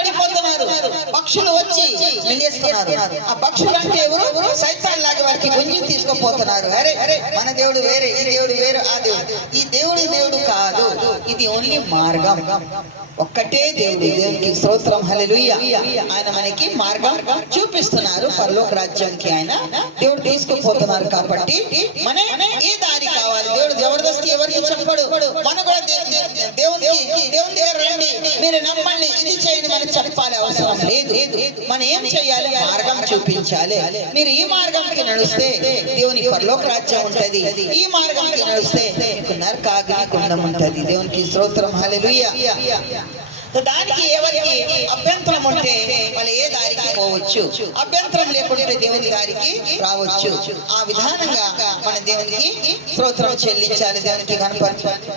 పడిపోతున్నారు. పక్షులు వచ్చి మింగేస్తున్నారు. ఆ పక్షులు అంటే ఎవరు? సైతాన్ లాగా వారికి గుంజి తీసుకుపోతున్నారు. అరే మన దేవుడు వేరే, ఈ దేవుడు వేరు, ఆ దేవుడు. ఈ దేవుడు కాదు, ఇది ఓన్లీ మార్గం. ఒక్కటే దేవుడు. దేవునికి స్తోత్రం, హల్లెలూయా. ఆయన మనకి మార్గం చూపిస్తున్నారు. పరలోక రాజ్యానికి ఆయన దేవుడు తీసుకుపోతున్నారు. కాబట్టి మన ఏ దారి కావాలి? దేవుడు జబర్దస్తి ఎవరికి చెప్పడు. మన కూడా దేవుని దగ్గర రండి, మీరు నమ్మండి, ఇది చేయండి మనం చెప్పాలి అవసరం లేదు. మనం ఏం చేయాలి? మార్గం చూపించాలి. మీరు ఈ మార్గంకి నడుస్తే దేవుని పరలోక రాజ్యం ఉంటది. ఈ మార్గంకి నడుస్తే నరకాగ్ని కుండం ఉంటది. దేవునికి స్తోత్రం, హల్లెలూయా. దానికి ఎవరికి అభ్యంతరం ఉంటే వాళ్ళు ఏ దారికి పోవచ్చు, అభ్యంతరం లేకుంటే దేవుని దారికి రావచ్చు. ఆ విధానంగా మన దేవునికి స్తోత్రం చెల్లించాలి, దేవునికి కనపరచాలి.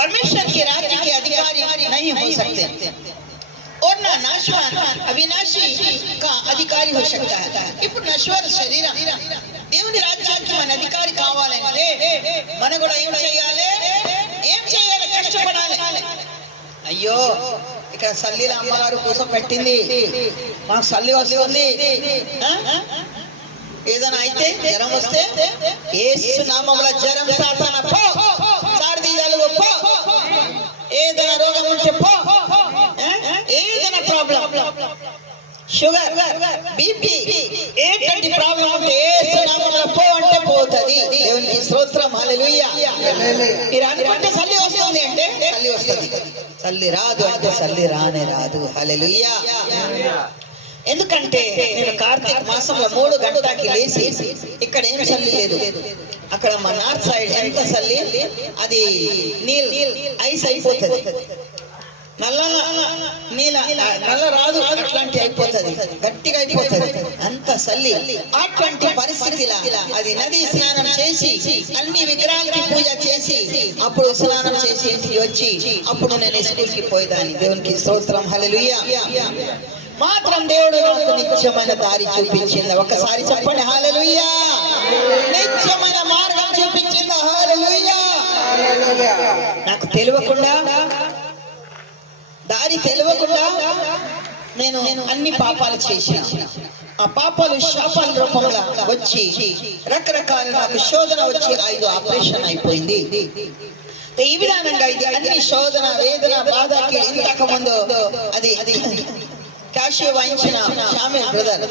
परमेश्वर के राज्य के अधिकारी नहीं हो सकते और ना नाशवान अविनाशी का अधिकारी हो सकता है. ఇప్పుడు నశ్వర శరీరం దేవుని రాజ్యానికి మన అధికారి కావాలంటే మనం కూడా ఏం చేయాలి? కష్టపడాలి. అయ్యో ఇక్కడ సల్లీల అమ్మగారు కోసం పెట్టింది, మాకు సల్లి వస్తుంది. ఏదైనా అయితే జ్వరం వస్తే యేసు నామములో జ్వరం సాతాన పో, సారది జలుబు పో, ఏదైనా రోగం ఉంటే పో, ఏదైనా ప్రాబ్లం, షుగర్, బీపీ, ఏంటంటే ప్రాబ్లం ఉంటే యేసు నామములో పో అంటే పోతుంది. దేవునికి స్తోత్రం, హల్లెలూయా. మీరు అనుకుంటే సల్లి వస్తుంది అంటే సల్లి వస్తుంది, సల్లి రాదు అంటే సల్లి రానే రాదు. హల్లెలూయా. ఎందుకంటే నేను కార్తీక మాసంలో 3 గంటలకి లేచి ఇక్కడ ఏం చల్లి లేదు, అక్కడ మా నార్త్ సైడ్ ఎంత చల్లి అది నీల్ ఐస్ అయిపోతుంది, నల్ల రాదు, అట్లాంటి అయిపోతుంది, గట్టిగా అయిపోతుంది అంత చల్లి. అటువంటి పరిస్థితిలా అది నది స్నానం చేసి అన్ని విగ్రహాలకి పూజ చేసి అప్పుడు స్నానం చేసి ఇంటికి వచ్చి అప్పుడు నేను స్కూల్కి పోయేదాన్ని. దేవునికి స్తోత్రం, హల్లెలూయా. మాత్రం దేవుడు నాకు నిత్యమైన దారి చూపించింది. ఒకసారి చెప్పండి, హల్లెలూయా. నిత్యమైన మార్గం చూపించింది, హల్లెలూయా. నాకు తెలియకుండా, దారి తెలియకుండా నేను అన్ని పాపాలు చేసిన. ఆ పాపాలు శాపాల రూపంలో వచ్చి రకరకాల నాకు శోధన వచ్చి 5 ఆపరేషన్ అయిపోయింది. ఈ విధానంగా ఇది అన్ని శోధన, వేదన, బాధకి ఇంతకు ముందు అది క్యాషియో వాయించిన షామిల్ బ్రదర్